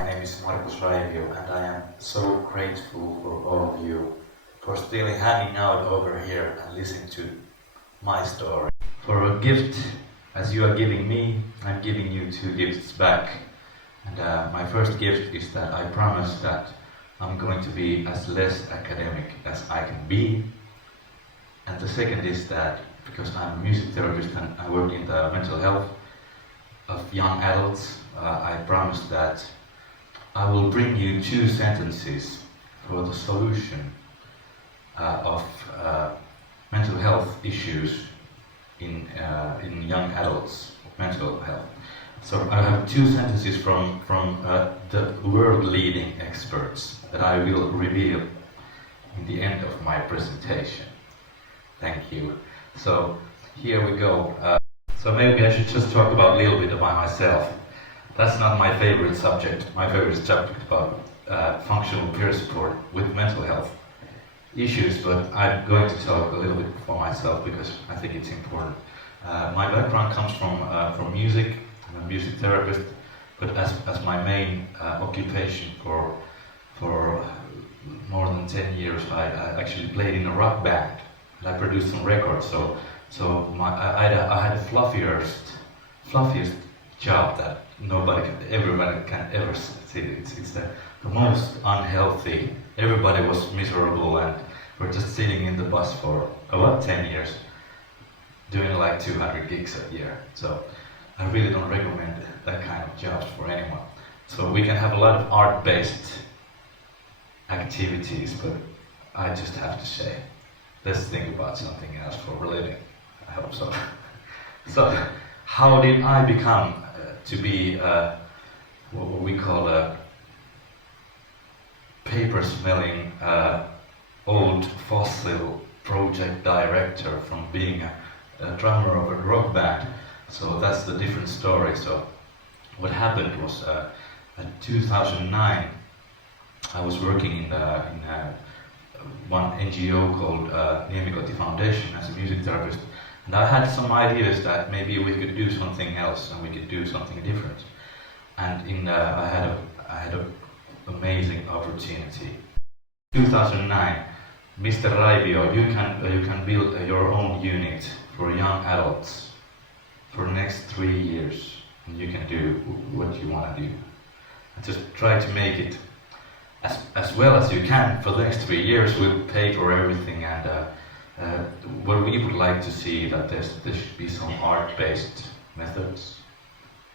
My name is Markus Raivio, and I am so grateful for all of you for still hanging out over here and listening to my story. For a gift, as you are giving me, I'm giving you 2 gifts back. And my first gift is that I promise that I'm going to be as less academic as I can be. And the second is that, because I'm a music therapist and I work in the mental health of young adults, I promise that I will bring you 2 sentences for the solution of mental health issues in young adults, mental health. So I have 2 sentences from the world-leading experts that I will reveal in the end of my presentation. Thank you. So here we go. So maybe I should just talk about a little bit about myself. That's not my favorite subject. My favorite subject is about functional peer support with mental health issues, but I'm going to talk a little bit for myself because I think it's important. My background comes from music. I'm a music therapist, but as my main occupation for more than 10 years, I actually played in a rock band and I produced some records. So I had the fluffiest job that everybody can ever see. It's the most unhealthy. Everybody was miserable, and we're just sitting in the bus for about 10 years, doing like 200 gigs a year. So I really don't recommend that kind of jobs for anyone. So we can have a lot of art-based activities, but I just have to say, let's think about something else for a living. I hope so. So, how did I become to be what we call a paper-smelling old fossil project director from being a drummer of a rock band? So that's the different story. So what happened was in 2009 I was working in one NGO called Niemikoti Foundation as a music therapist, and I had some ideas that maybe we could do something else and we could do something different. And I had an amazing opportunity. 2009, Mr. Raivio, you can build your own unit for young adults for the next 3 years, and you can do what you want to do. And just try to make it as well as you can for the next 3 years. We'll pay for everything, and what we would like to see that there should be some art-based methods,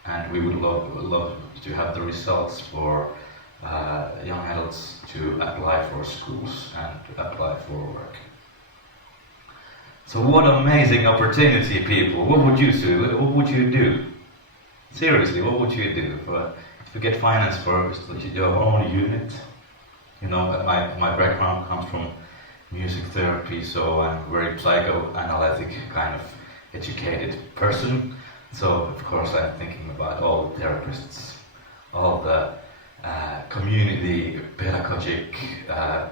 and we would love to have the results for young adults to apply for schools and to apply for work. So what amazing opportunity, people! What would you do? What would you do? Seriously, what would you do if you get finance for your own unit? You know, my background comes from music therapy, so I'm a very psychoanalytic kind of educated person. So of course I'm thinking about all the therapists, all the community pedagogic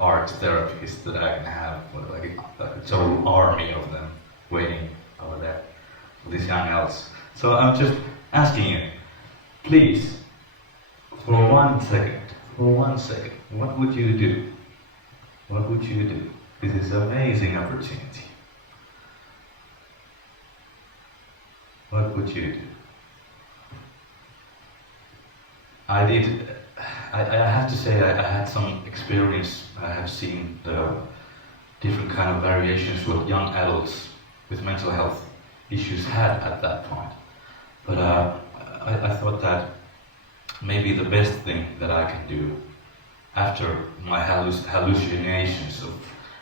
art therapists that I can have, like a total army of them waiting over there for these young adults. So I'm just asking you, please, for 1 second, what would you do? What would you do? This is an amazing opportunity. What would you do? I have to say I had some experience. I have seen the different kind of variations what young adults with mental health issues had at that point. But I thought that maybe the best thing that I can do after my hallucinations of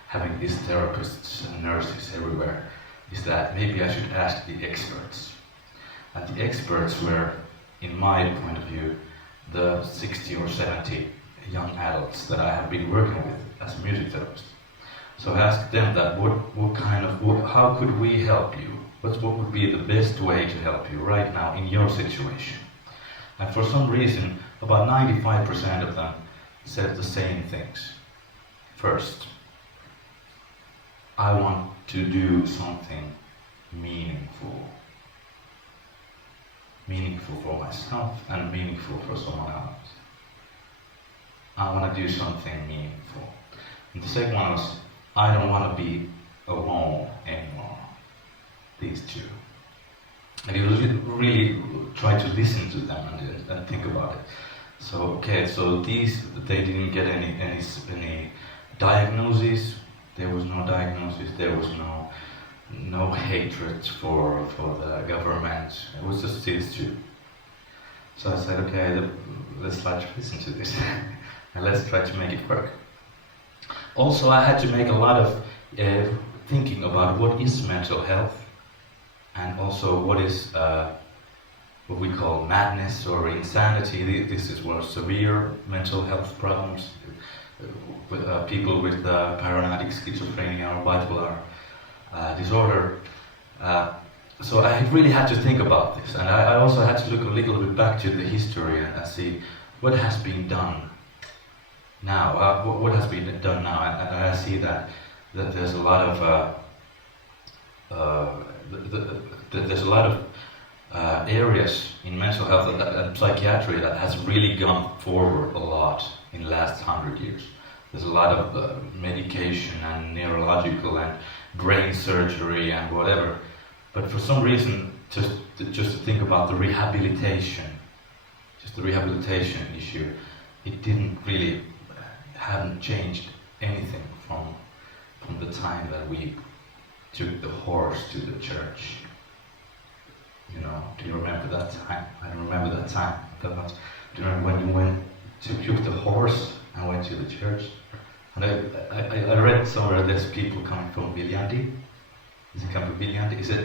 having these therapists and nurses everywhere is that maybe I should ask the experts. And the experts were, in my point of view, the 60 or 70 young adults that I have been working with as a music therapist. So I asked them that how could we help you? What would be the best way to help you right now in your situation? And for some reason, about 95% of them said the same things. First, I want to do something meaningful. Meaningful for myself and meaningful for someone else. I want to do something meaningful. And the second one was, I don't want to be alone anymore. These two. And you really try to listen to them and think about it. So okay, so these, they didn't get any diagnosis. There was no diagnosis. There was no hatred for the government. It was just these two. So I said, okay, let's try to listen to this and let's try to make it work. Also, I had to make a lot of thinking about what is mental health, and also what is what we call madness or insanity. This is more severe mental health problems with people with paranoid schizophrenia or bipolar disorder. So I really had to think about this, and I also had to look a little bit back to the history and see what has been done now. What has been done now, and I see that there's a lot of there's a lot of areas in mental health and psychiatry that has really gone forward a lot in the last 100 years. There's a lot of medication and neurological and brain surgery and whatever. But for some reason, just to think about the rehabilitation, just the rehabilitation issue, it didn't really, hadn't changed anything from the time that we took the horse to the church. You know, do you remember that time? I don't remember that time that much. Do you remember when you took the horse and went to the church? And I read somewhere there's people coming from Viljandi. Is it coming from Viljandi? Is it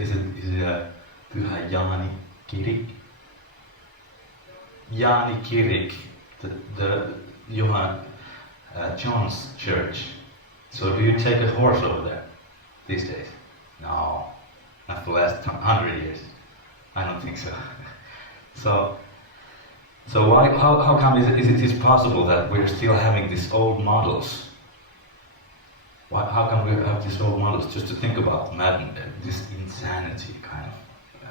Pyhä Jaani Kirik? Jaani Kirik, the Johann John's church. So do you take a horse over there these days? No, not for the last 100 years. I don't think so. So why? How come is it possible that we're still having these old models? How come we have these old models just to think about madness, this insanity kind of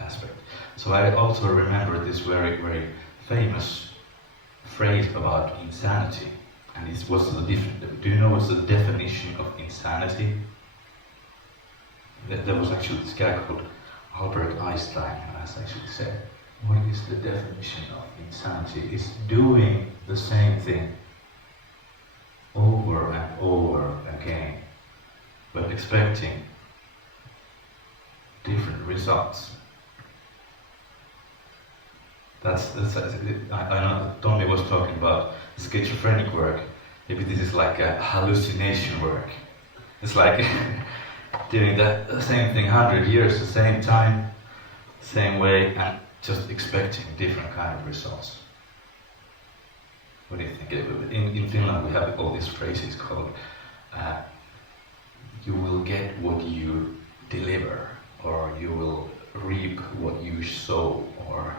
aspect? So I also remember this very, very famous phrase about insanity, and it was the different. Do you know what's the definition of insanity? There was actually this guy called Albert Einstein who has actually said, what is the definition of insanity? It's doing the same thing over and over again, but expecting different results. I know Tommy was talking about schizophrenic work. Maybe this is like a hallucination work. It's like doing the same thing 100 years, the same time, same way, and just expecting different kind of results. What do you think? In Finland we have all these phrases called you will get what you deliver, or you will reap what you sow, or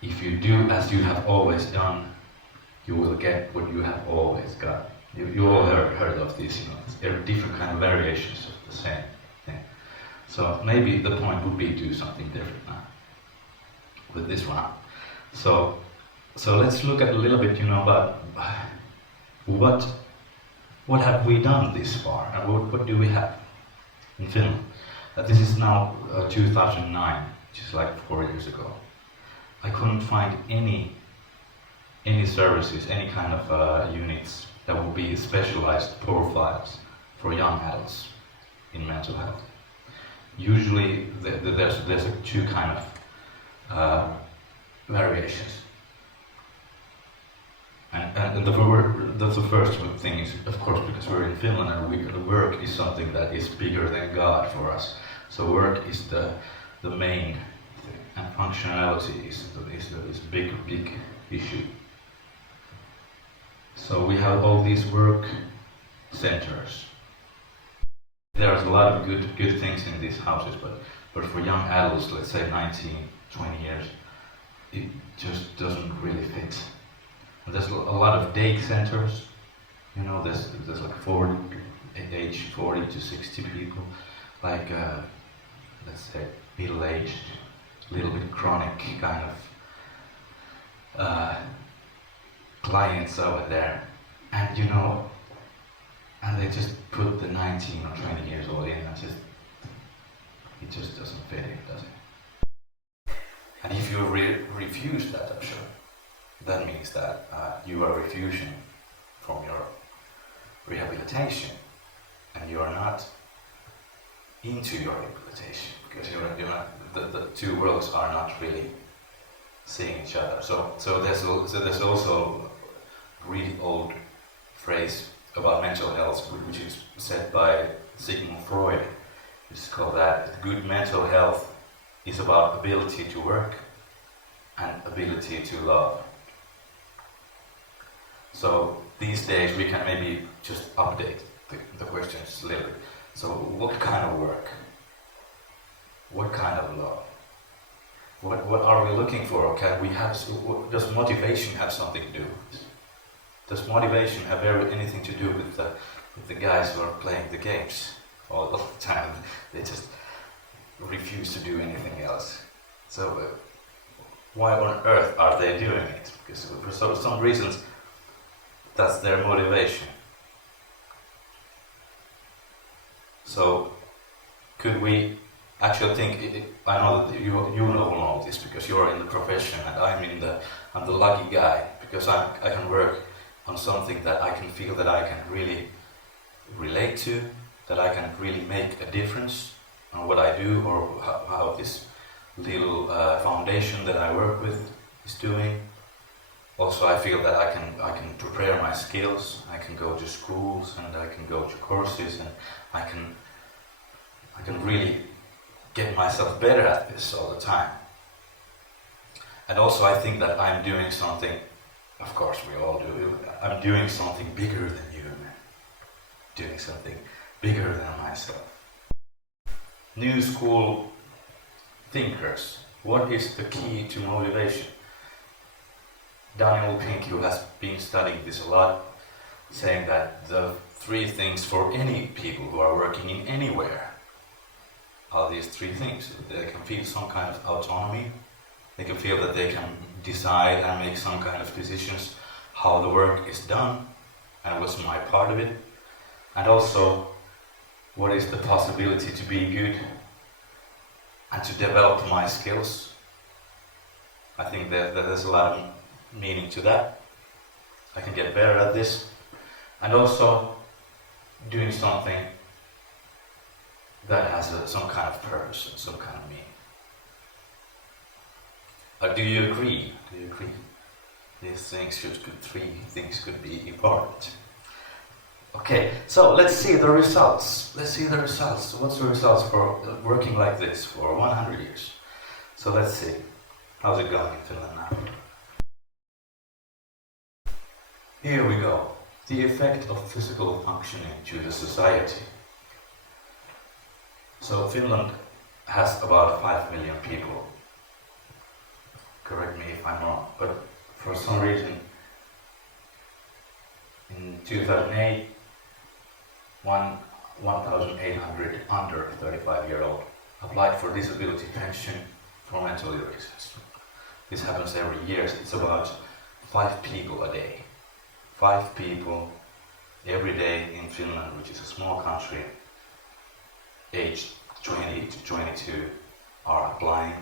if you do as you have always done, you will get what you have always got. You all heard of this, you know, there are different kind of variations of the same thing. So maybe the point would be do something different now with this one. So let's look at a little bit, you know, about what have we done this far, and what do we have in Finland? This is now 2009, which is like 4 years ago. I couldn't find any services, any kind of units that would be specialized profiles for young adults in mental health. Usually there's two kind of variations. And the first thing is, of course, because we're in Finland and work is something that is bigger than God for us. So work is the main thing, and functionality is big issue. So we have all these work centers. There's a lot of good things in these houses, but for young adults, let's say 19, 20 years, it just doesn't really fit. And there's a lot of day centers. You know, there's like age 40 to 60 people, like let's say middle-aged, a little bit chronic kind of clients over there, and you know, and they just put the 19 or 20 years old in, and it just doesn't fit in, does it? And if you refuse that, I'm sure, that means that you are refusing from your rehabilitation, and you are not into your rehabilitation, because you're not, the two worlds are not really seeing each other. So there's also a really old phrase about mental health, which is said by Sigmund Freud. It's called that good mental health is about ability to work and ability to love. So these days we can maybe just update the questions a little bit. So what kind of work? What kind of love? What are we looking for? Can we have? Does motivation have something to do with this? Does motivation have anything to do with the guys who are playing the games all the time? They just refuse to do anything else. So why on earth are they doing it? Because for some reasons that's their motivation. So could we actually think? I know that you know all this because you are in the profession, and I'm the lucky guy because I can work on something that I can feel that I can really relate to, that I can really make a difference on what I do or how this little foundation that I work with is doing. Also, I feel that I can prepare my skills. I can go to schools and I can go to courses, and I can really get myself better at this all the time. And also, I think that I'm doing something. Of course, we all do. I'm doing something bigger than you, man. Doing something bigger than myself. New school thinkers. What is the key to motivation? Daniel Pink, who has been studying this a lot, saying that the three things for any people who are working in anywhere are these three things. They can feel some kind of autonomy. They can feel that they can decide and make some kind of decisions how the work is done and what's my part of it. And also, what is the possibility to be good and to develop my skills. I think that there's a lot of meaning to that. I can get better at this. And also, doing something that has some kind of purpose, some kind of meaning. Do you agree? Do you agree? Three things could be important. Okay, so let's see the results. What's the results for working like this for 100 years? So let's see. How's it going in Finland now? Here we go. The effect of physical functioning to the society. So Finland has about 5 million people. Correct me if I'm wrong, but for some reason in 2008 1,800 under 35-year-old applied for disability pension for mental illnesses. This happens every year. It's about 5 people a day. 5 people every day in Finland, which is a small country, aged 20 to 22, are applying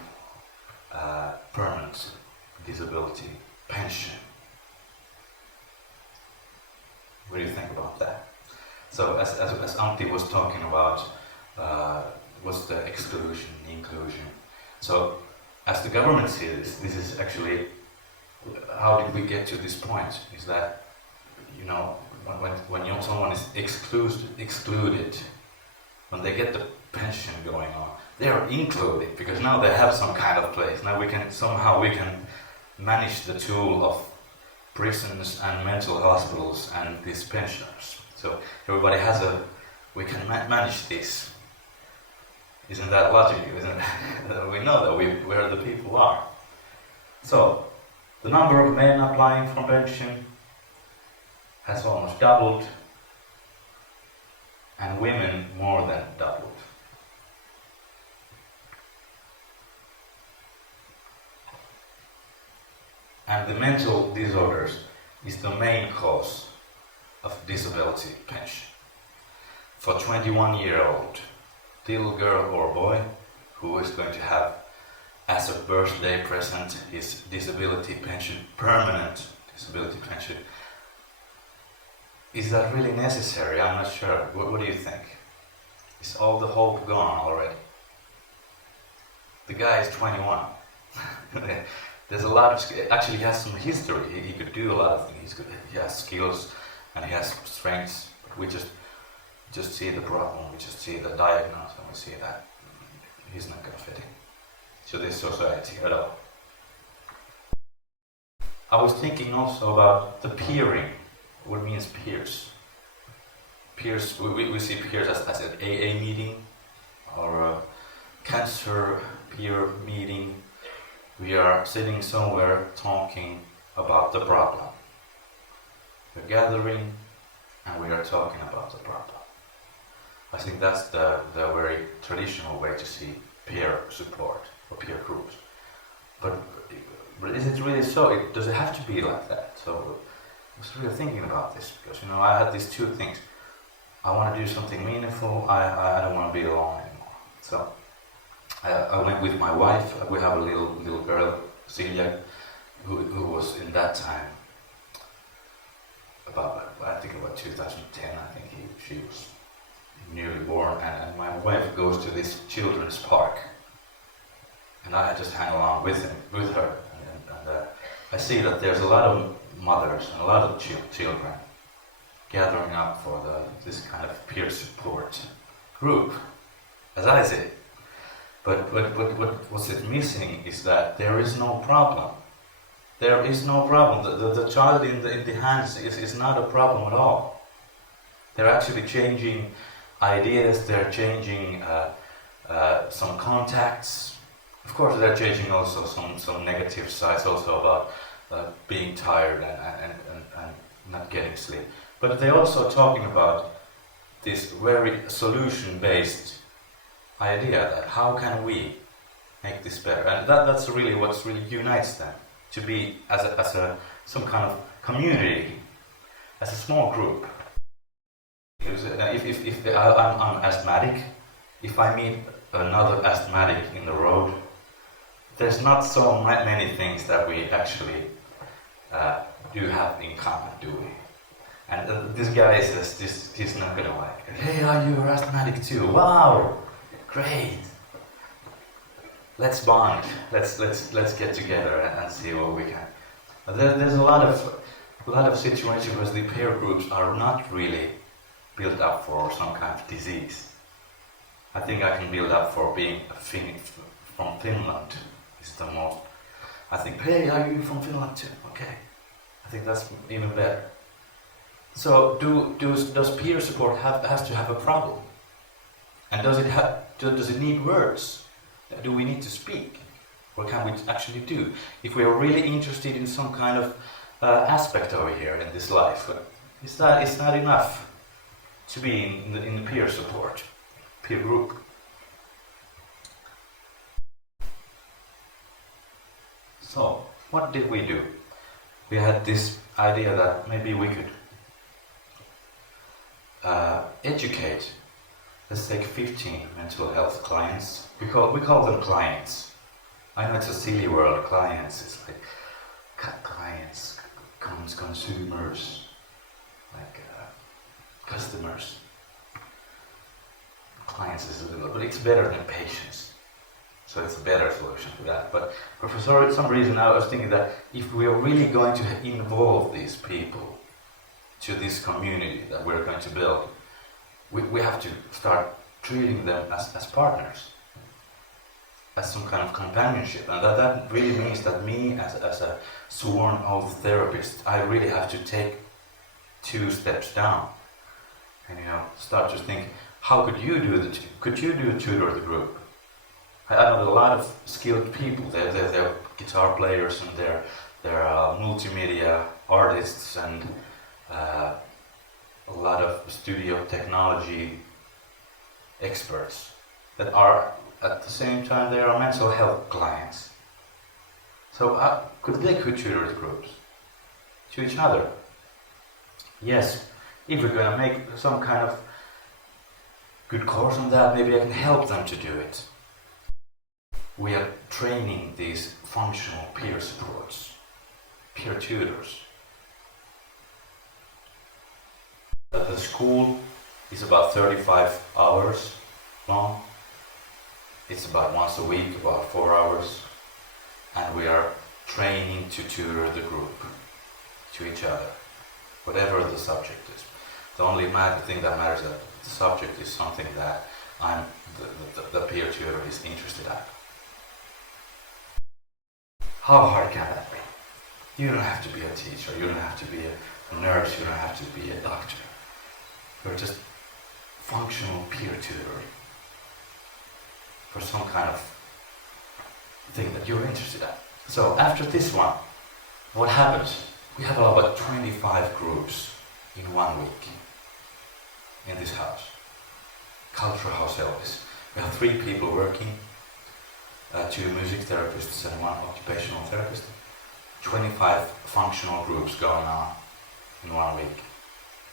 permanent disability pension. What do you think about that? So as Antti was talking about, what's the exclusion, inclusion. So as the government sees this is actually, how did we get to this point? Is that, you know, when someone is excluded, when they get the pension going on, they are included because now they have some kind of place. Now we can manage the tool of prisons and mental hospitals and these pensioners. So everybody we can manage this. Isn't that logical? We know that where the people are. So the number of men applying for pension has almost doubled, and women more than doubled. And the mental disorders, is the main cause of disability pension. For 21-year-old little girl or boy who is going to have as a birthday present his disability pension, permanent disability pension, is that really necessary? I'm not sure. What do you think? Is all the hope gone already? The guy is 21. There's a lot of, actually he has some history. He could do a lot of things. He has skills and he has strengths. But we just see the problem. We just see the diagnosis and we see that he's not going to fit in to this society at all. I was thinking also about the peering. What means peers? Peers, we see peers as an AA meeting or a cancer peer meeting. We are sitting somewhere talking about the problem. We're gathering and we are talking about the problem. I think that's the very traditional way to see peer support or peer groups. But is it really so? Does it have to be like that? So I was really thinking about this because, you know, I had these two things. I want to do something meaningful. I don't want to be alone anymore. So I went with my wife. We have a little girl, Celia, who was in that time about 2010. I think she was newly born, and my wife goes to this children's park, and I just hang along with her, and I see that there's a lot of mothers and a lot of children gathering up for this kind of peer support group, as I see it. But what's it missing is that there is no problem. There is no problem. The child in the hands is not a problem at all. They're actually changing ideas. They're changing some contacts. Of course, they're changing also some negative sides also about being tired and not getting sleep. But they're also talking about this very solution-based idea that how can we make this better, and that's really what really unites them to be as some kind of community, as a small group. If I'm asthmatic, if I meet another asthmatic in the road, there's not so many things that we actually do have in common, do we? And this guy says he's not gonna like, hey, are you asthmatic too? Wow, great. Let's bond. Let's get together and see what we can. There's a lot of situations where the peer groups are not really built up for some kind of disease. I think I can build up for being a Finn from Finland. Is the most. I think, hey, are you from Finland too? Okay. I think that's even better. So does peer support has to have a problem? And does it need words? Do we need to speak? What can we actually do? If we are really interested in some kind of aspect over here in this life, it's not enough to be in the peer support, peer group. So, what did we do? We had this idea that maybe we could educate, let's take 15 mental health clients. We call them clients. I know it's a silly word, clients. It's like clients, consumers, like customers. Clients is a little, but it's better than patients. So it's a better solution for that. But for some reason I was thinking that if we are really going to involve these people to this community that we're going to build, we have to start treating them as partners, as some kind of companionship. And that really means that me, as a sworn oath therapist, I really have to take 2 steps down and start to think, how could you do tutor the group? I know a lot of skilled people. They're guitar players and they're multimedia artists and a lot of studio technology experts that are at the same time they are mental health clients. So they could tutor the groups to each other. Yes, if we're gonna make some kind of good course on that, maybe I can help them to do it. We are training these functional peer supports, peer tutors. The school is about 35 hours long. It's about once a week, about 4 hours. And we are training to tutor the group to each other, whatever the subject is. The only thing that matters is that the subject is something that the peer tutor is interested in. How hard can that be? You don't have to be a teacher, you don't have to be a nurse, you don't have to be a doctor. You're just functional peer tutoring for some kind of thing that you're interested in. So after this one, what happens? We have about 25 groups in 1 week in this house. Cultural House Elvis. We have 3 people working, 2 music therapists and 1 occupational therapist. 25 functional groups going on in 1 week.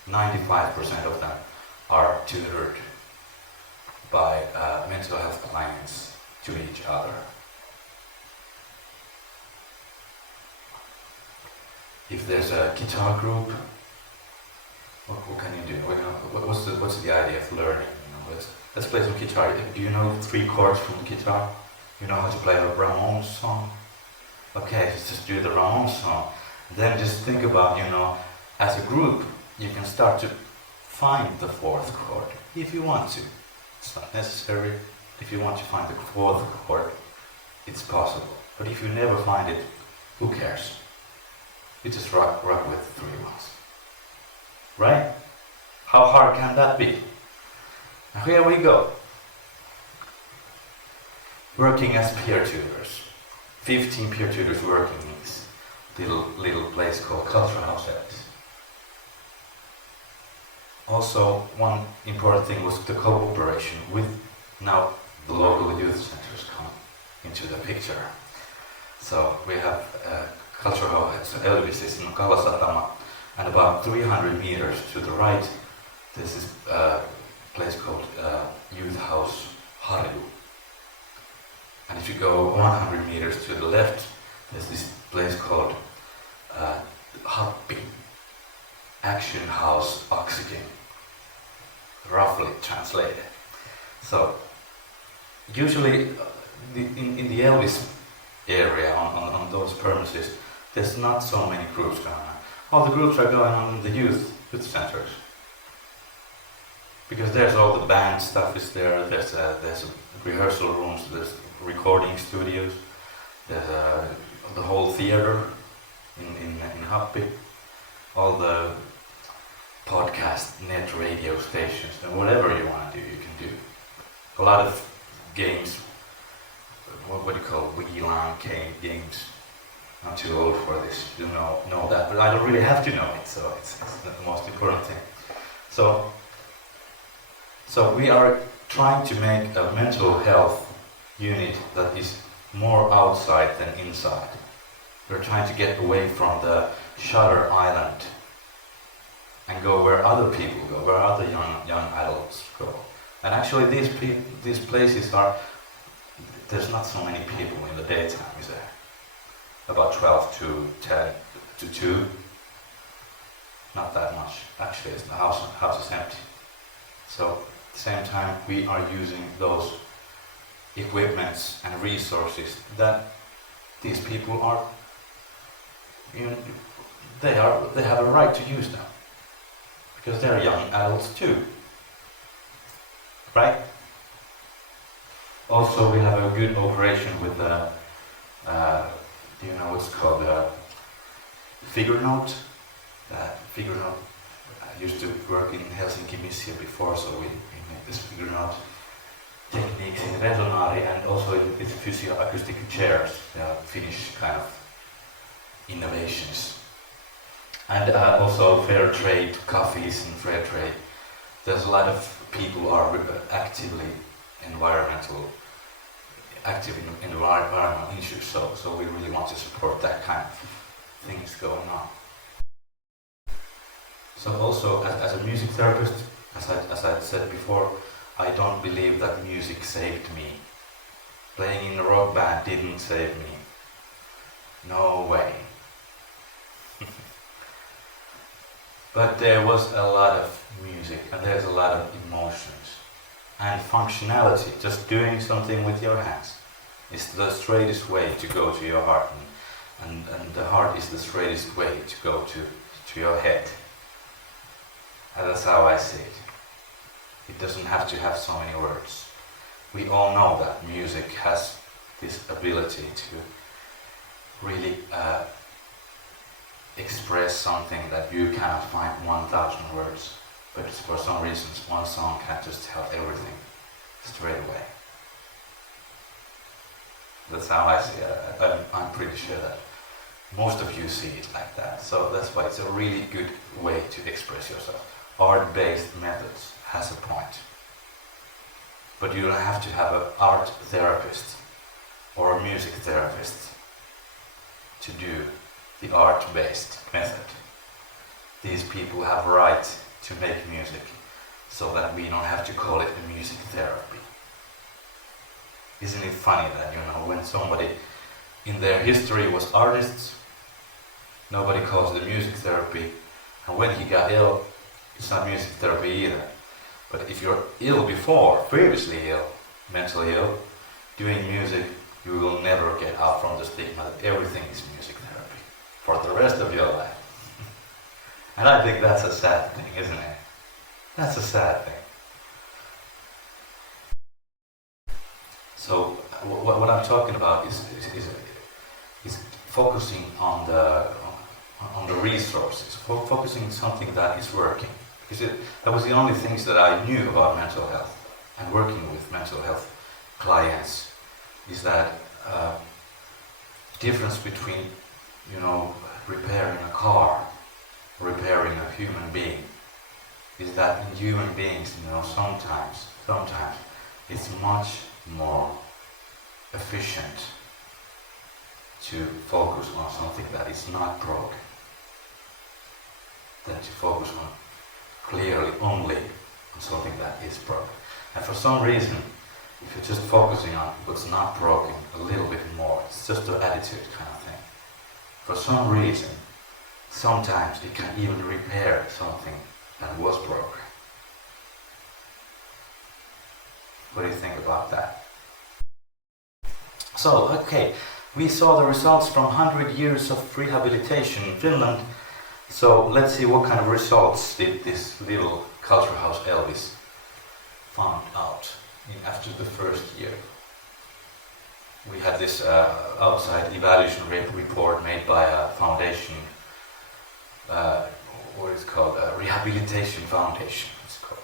95% of them are tutored by mental health clients to each other. If there's a guitar group, what can you do? What's the idea of learning? Let's play some guitar. Do you know 3 chords from the guitar? You know how to play a Ramones song? Okay, let's just do the Ramones song. Then just think about, as a group, you can start to find the 4th chord if you want to. It's not necessary. If you want to find the 4th chord, it's possible. But if you never find it, who cares? You just rock with 3 ones. Right? How hard can that be? Now here we go. Working as peer tutors. 15 peer tutors working in this little place called Cultural House Elvis. Also, one important thing was the cooperation with now the local youth centers come into the picture. So we have Cultural House Elvis is in Kalasatama, and about 300 meters to the right, there's this place called Youth House Harju. And if you go 100 meters to the left, there's this place called Happi, Action House Oxygen, roughly translated. So, usually in the Elvis area, on those premises, there's not so many groups going on. All the groups are going on in the youth centers. Because there's all the band stuff is there, there's rehearsal rooms, there's recording studios, there's the whole theater in Happi, all the podcast, net radio stations, and whatever you want to do, you can do. A lot of games, what do you call Wii-Lan games. I'm too old for this to know that, but I don't really have to know it, so it's not the most important thing. So we are trying to make a mental health unit that is more outside than inside. We're trying to get away from the shutter island and go where other people go, where other young adults go. And actually these places are, there's not so many people in the daytime, is there? About 12 to 10 to 2. Not that much. Actually, the house is empty. So at the same time, we are using those equipments and resources that these people are, they have a right to use them. Because they're young adults too. Right? Also, we have a good operation with do you know what's called figure note? Figure note. I used to work in Helsinki Mission before, so we make this figure note techniques in Resonari and also with physio-acoustic chairs. They are Finnish kind of innovations. And also fair trade coffees and fair trade. There's a lot of people who are actively active in environmental issues, so we really want to support that kind of things going on. So also, as a music therapist, as I said before, I don't believe that music saved me. Playing in a rock band didn't save me. No way. But there was a lot of music, and there's a lot of emotions. And functionality, just doing something with your hands, is the straightest way to go to your heart. And the heart is the straightest way to go to your head. And that's how I see it. It doesn't have to have so many words. We all know that music has this ability to really express something that you cannot find 1,000 words. But for some reasons, one song can just tell everything straight away. That's how I see it. I'm pretty sure that most of you see it like that. So that's why it's a really good way to express yourself. Art-based methods has a point. But you don't have to have an art therapist or a music therapist to do the art-based method. These people have a right to make music so that we don't have to call it a music therapy. Isn't it funny that, when somebody in their history was artists, nobody calls it music therapy, and when he got ill, it's not music therapy either. But if you're ill before, previously ill, mentally ill, doing music, you will never get out from the stigma that everything is music therapy for the rest of your life. And I think that's a sad thing, isn't it? That's a sad thing. So what I'm talking about is focusing on the resources, focusing on something that is working. Because that was the only things that I knew about mental health and working with mental health clients, is that difference between, repairing a car, repairing a human being, is that in human beings, sometimes it's much more efficient to focus on something that is not broken than to focus on clearly only on something that is broken. And for some reason, if you're just focusing on what's not broken a little bit more, it's just an attitude kind of thing. For some reason, sometimes it can even repair something that was broken. What do you think about that? So, okay, we saw the results from 100 years of rehabilitation in Finland. So let's see what kind of results did this little culture house Elvis found out after the first year. We had this outside evaluation report made by a foundation, what is called a Rehabilitation Foundation. It's called.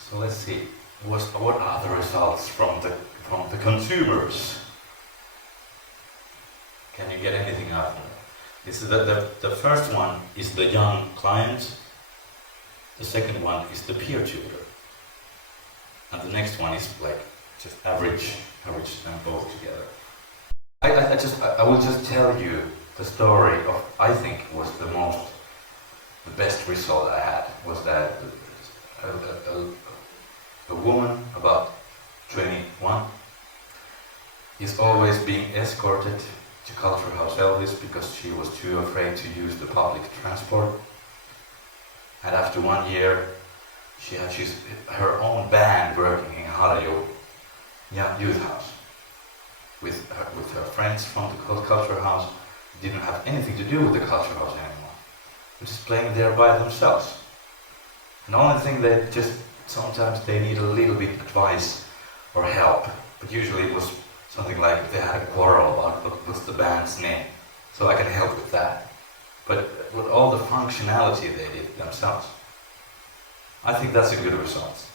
So let's see what are the results from the consumers. Can you get anything out of it? This is the first one is the young client. The second one is the peer tutor, and the next one is like just average them both together. I will just tell you the story of, I think was the best result I had was that a woman about 21 is always being escorted to Culture House Elvis because she was too afraid to use the public transport. And after 1 year, she had her own band working in Harjo youth house with her friends from the Culture House. Didn't have anything to do with the Culture House anymore. Just playing there by themselves. And the only thing they sometimes they need a little bit of advice or help, but usually it was something like they had a quarrel about what's the band's name, so I can help with that. But with all the functionality they did themselves, I think that's a good result.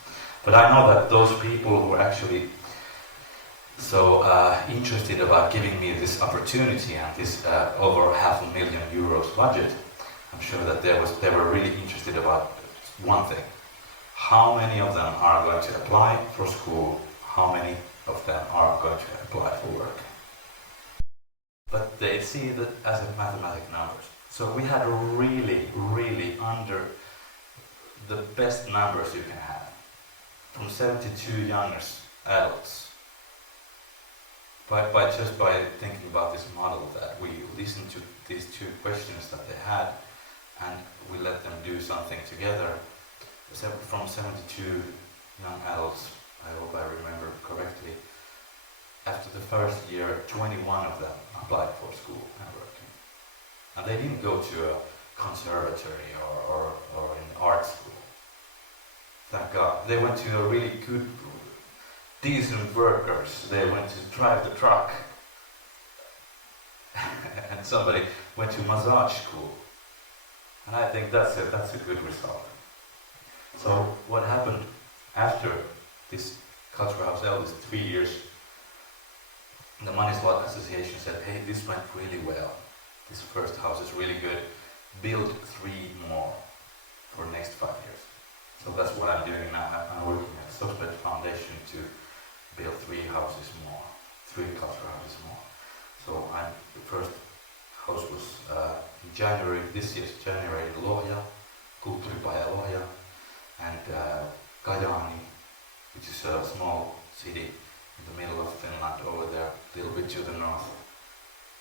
But I know that those people who were actually so interested about giving me this opportunity and this over €500,000 budget, I'm sure that they were really interested about one thing. How many of them are going to apply for school? How many of them are going to apply for work? But they see that as a mathematical numbers. So we had really, really under the best numbers you can have. From 72 young adults. Just by thinking about this model, that we listened to these two questions that they had and we let them do something together. From 72 young adults, I hope I remember correctly, after the first year, 21 of them applied for school and working. And they didn't go to a conservatory or an art school. Thank God. They went to a really good, decent workers. They went to drive the truck. And somebody went to massage school. And I think that's a good result. So what happened after this Cultural House L, this 3 years, the Money Slot Association said, hey, this went really well. This first house is really good. Build 3 more for the next 5 years. So that's what I'm doing now. I'm working at Sosped Foundation to build 3 houses more, 3 cultural houses more. So the first house was in January, this year's January, Lohja, Kulttuuripaja Lohja, and Kajaani, which is a small city in the middle of Finland over there, a little bit to the north.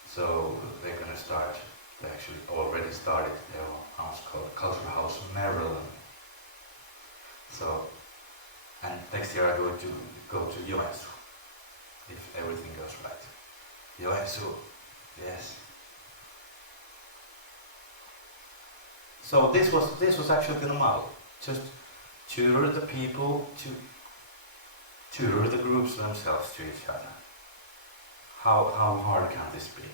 So they're going to start, they actually already started their own house called Cultural House Maryland. So, and next year I'm going to go to Joensuu, if everything goes right. Joensuu, yes. So this was actually the model. Just tutor the people, to tutor the groups themselves to each other. How hard can this be?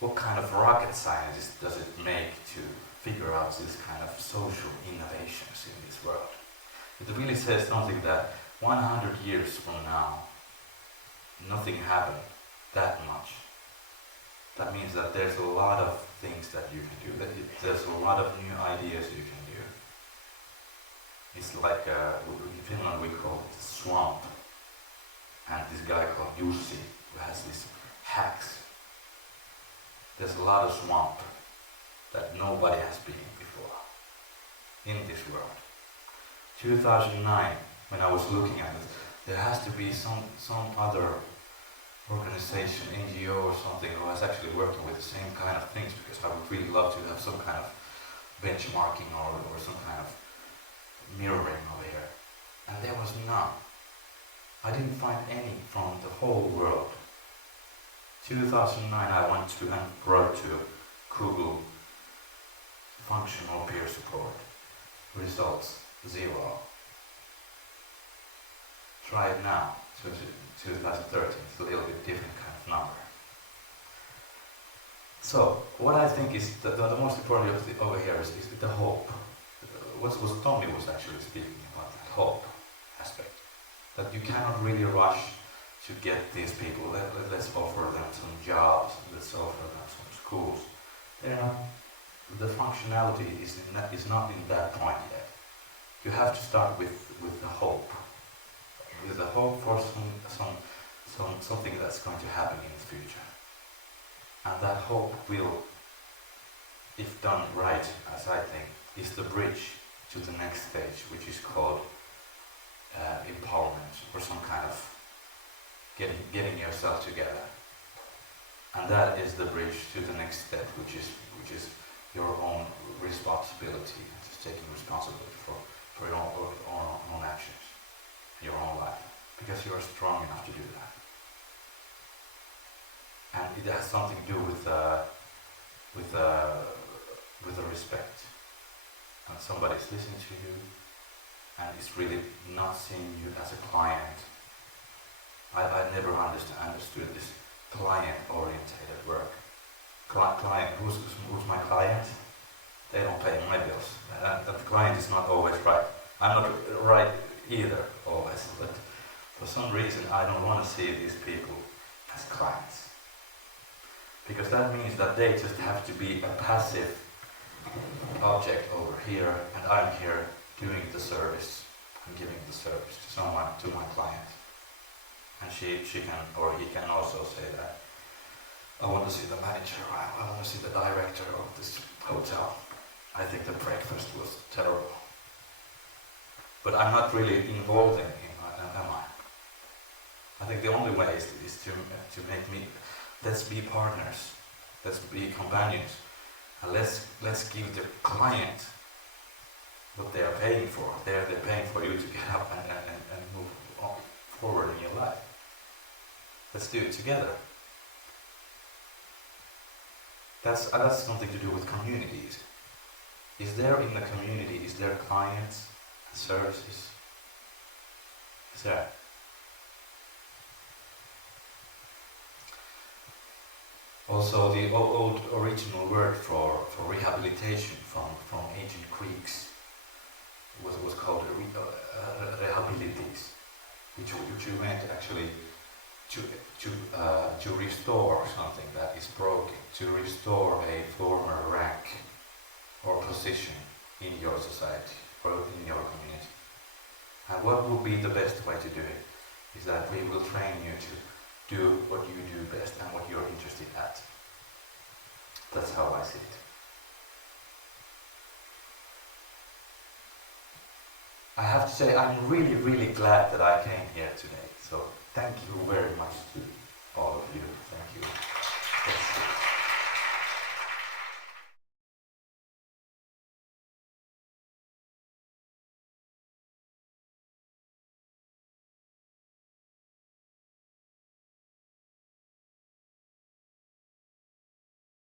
What kind of rocket science does it make to figure out this kind of social innovations in this world? It really says something that 100 years from now, nothing happened that much. That means that there's a lot of things that you can do. There's a lot of new ideas you can do. It's like, in Finland we call it swamp. And this guy called Jussi, who has these hacks. There's a lot of swamp that nobody has been before in this world. 2009, when I was looking at it, there has to be some other organization, NGO or something, who is actually working with the same kind of things, because I would really love to have some kind of benchmarking or some kind of mirroring over here. And there was none. I didn't find any from the whole world. 2009 I went to and wrote to Google functional peer support. Results 0. Try it now. So 2013, it's a little bit different kind of number. So what I think is the most important over here is the hope. What Tommy was actually speaking about, that hope aspect. That you cannot really rush to get these people. Let's offer them some jobs. Let's offer them some schools. The functionality is not in that point yet. You have to start with the hope. With the hope for something that's going to happen in the future. And that hope will, if done right, as I think, is the bridge to the next stage, which is called empowerment, or some kind of getting yourself together. And that is the bridge to the next step, which is your own responsibility, just taking responsibility for your own actions, your own life, because you are strong enough to do that. And it has something to do with the respect. When somebody's listening to you and is really not seeing you as a client. I never understood this client-oriented work. Client, who's my client? They don't pay my bills. The client is not always right. I'm not right either, always, but for some reason I don't want to see these people as clients. Because that means that they just have to be a passive object over here, and I'm here doing the service. I'm giving the service to someone, to my client. And she can, or he can also say that I want to see the manager, I want to see the director of this hotel. I think the breakfast was terrible. But I'm not really involved in him, am I? I think the only way is to make me, let's be partners, let's be companions, and let's give the client what they are paying for. They're paying for you to get up and move on forward in your life. Let's do it together. That's something to do with communities. Is there in the community, is there clients and services? Is there? Also, the old original word for rehabilitation from ancient Greeks was called rehabilities, which meant actually to restore something that is broken, to restore a former rank or position in your society or in your community. And what would be the best way to do it is that we will train you to do what you do best and what you're interested at. That's how I see it. I have to say I'm really, really glad that I came here today. So thank you very much to all of you. Thank you. Yes.